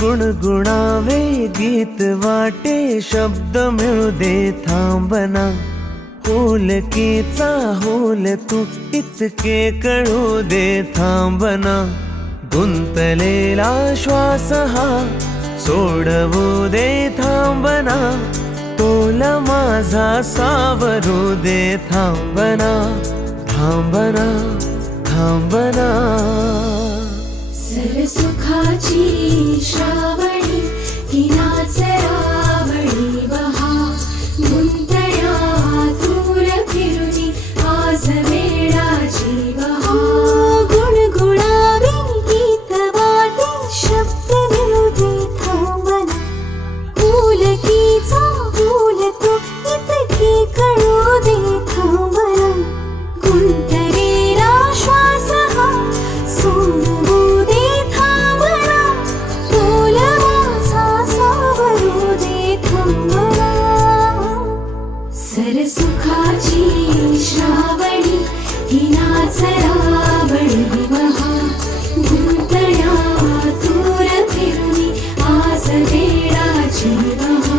गुणगुणावे गीत वाटे शब्द मिळू दे थांबना, होलकीचा होल तू इतके कळू दे थांबना, गुंतलेला श्वास हा सोडवू दे थांबना, तोल माझा सावरू दे थांबना, थांबना थांबना। सरसुखाची श्रावणी ही नाच रावळी बहा, गुंतण्यातून फिरुनी आज वेळाची बहा, गुणगुणावे गीत वाटे शब्द मिळू दे थांबना, होलकीचा होल तो इतके कळू दे थांबना, गुंतलेला श्वास हा सोडवू दे थांबना, तोल माझा सावरू दे थांबना। सरसुखाची श्रावणी ही नाच रावळी बहा, गुंतण्यातून फिरुनी आज वेळाची बहा।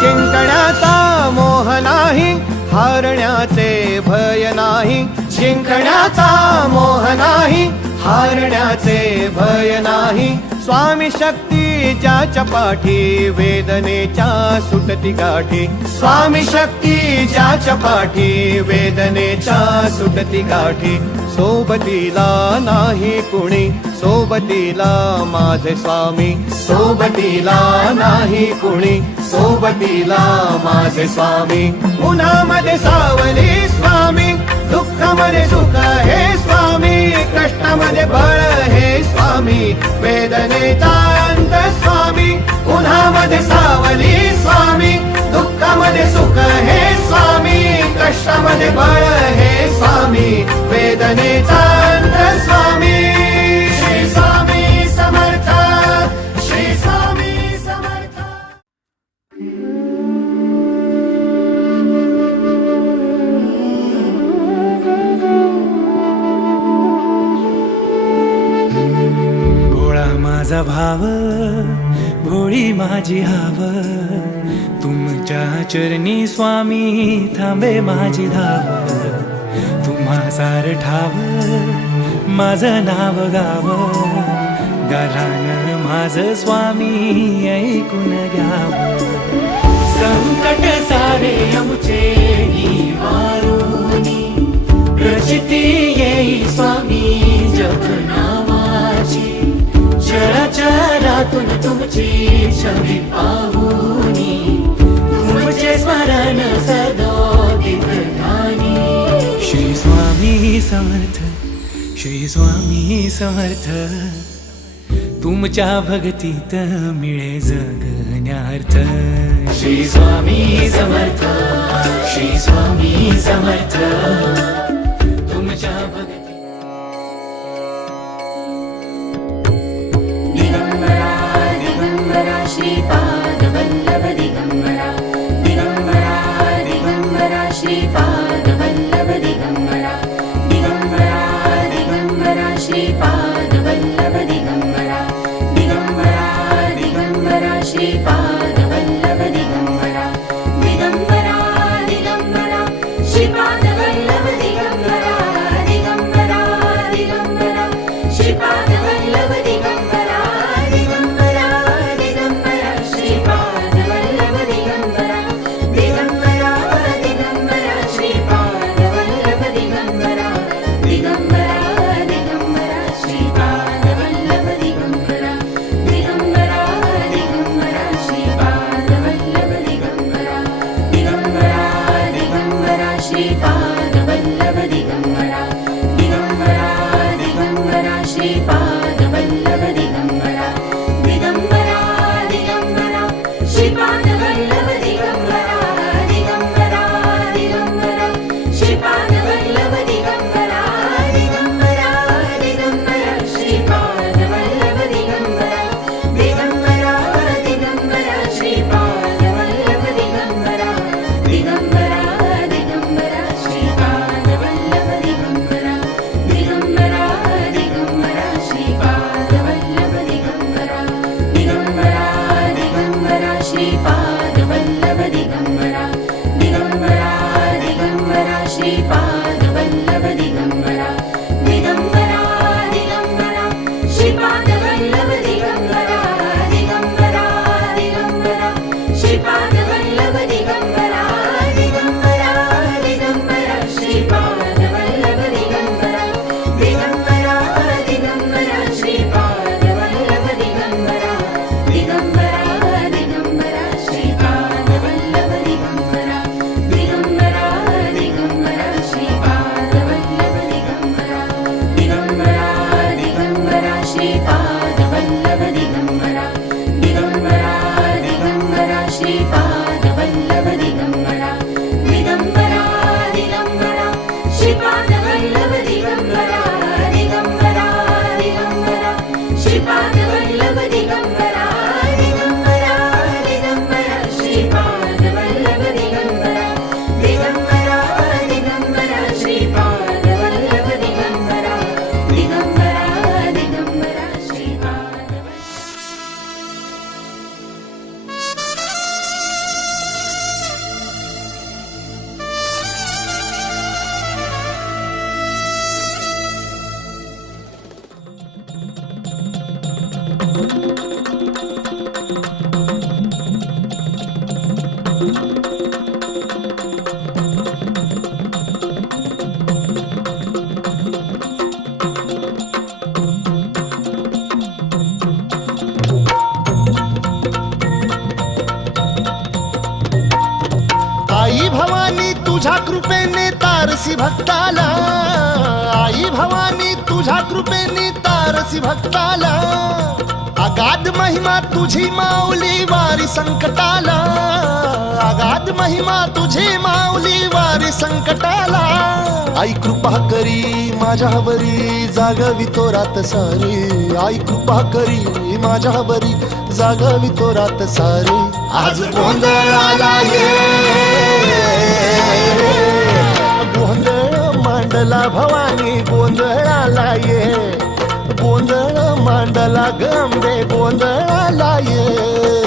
जिंकण्याचा मोह नाही, हारण्याचे भय नाही, जिंकण्याचा मोह नाही, हारण्याचे भय नाही, स्वामी शक्ती ज्याच्या पाठी वेदनेच्या सुटती गाठी, स्वामी शक्ती ज्याच्या पाठी वेदनेच्या सुटती गाठी, सोबतीला नाही कुणी, सोबतीला माझे स्वामी, सोबतीला नाही कुणी, सोबतीला माझे स्वामी, उन्हामध्ये सावली स्वामी, दुःखामध्ये सुख हे स्वामी, कष्टामध्ये बळ हे स्वामी, वेदनेचा अंत स्वामी, उन्हामध्ये सावली स्वामी, दुःखामध्ये सुख हे स्वामी, कष्टामध्ये बळ हे स्वामी, वेदनेचा अंत स्वामी। श्री स्वामी समर्थ, श्री स्वामी समर्थ। भोळा माझा भाव, भोळी माझी हाव, तुमच्या चरणी स्वामी थांबे माझी धाव, तुम्हा सार ठाव माझं नाव गाव, गारान माझं स्वामी ऐकून घ्याव, संकट सारे आमचे निवारुनी, प्रचिती येई स्वामी जप नावाची, चराचरातून तुमची छवी पाहुनी, तुमचे स्मरण सदोदित ध्यानी। श्री स्वामी समर्थ, श्री स्वामी समर्थ, तुमच्या भक्तीत मिळे जगण्यार्थ। श्री स्वामी समर्थ, श्री स्वामी समर्थ, तुमच्या भक्ती। दिगंबरा दिगंबरा श्रीपाद वल्लभ दिगंबरा, दिगंबरा दिगंबरा श्रीपाद वल्लभ दिगंबरा, दिगंबरा दिगंबरा श्रीपाद वल्लभ दिगंबरा, दिगंबरा दिगंबरा श्री आई भवानी तुझ्या कृपेने तारसी भक्ताला अगाध महिमा तुझी माऊली वारी संकटाला अगाध महिमा तुझी माऊली वारी संकटाला आई कृपा करी माझ्यावरी जागवी तो रात सारी आई कृपा करी माझ्यावरी जागवी तो रात सारी आज गोंधळाला ये गोंधळ मांडला भवानी गोंधळाला ये गोंधळ मांडला गंबे गोंधळाला ये